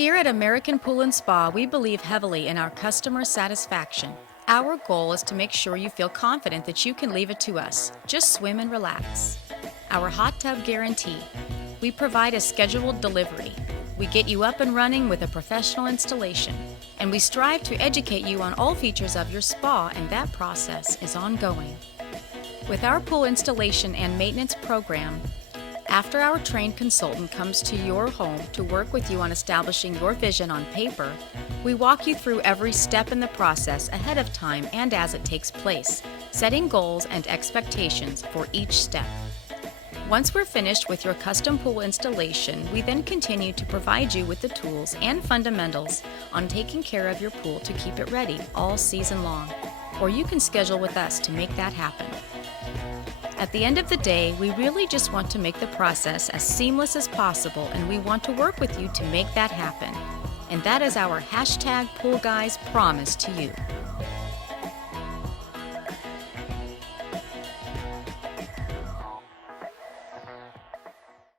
Here at American Pool and Spa, we believe heavily in our customer satisfaction. Our goal is to make sure you feel confident that you can leave it to us. Just swim and relax. Our hot tub guarantee. We provide a scheduled delivery. We get you up and running with a professional installation. And we strive to educate you on all features of your spa, and that process is ongoing. With our pool installation and maintenance program, after our trained consultant comes to your home to work with you on establishing your vision on paper, we walk you through every step in the process ahead of time and as it takes place, setting goals and expectations for each step. Once we're finished with your custom pool installation, we then continue to provide you with the tools and fundamentals on taking care of your pool to keep it ready all season long. Or you can schedule with us to make that happen. At the end of the day, we really just want to make the process as seamless as possible, and we want to work with you to make that happen. And that is our #PoolGuys promise to you.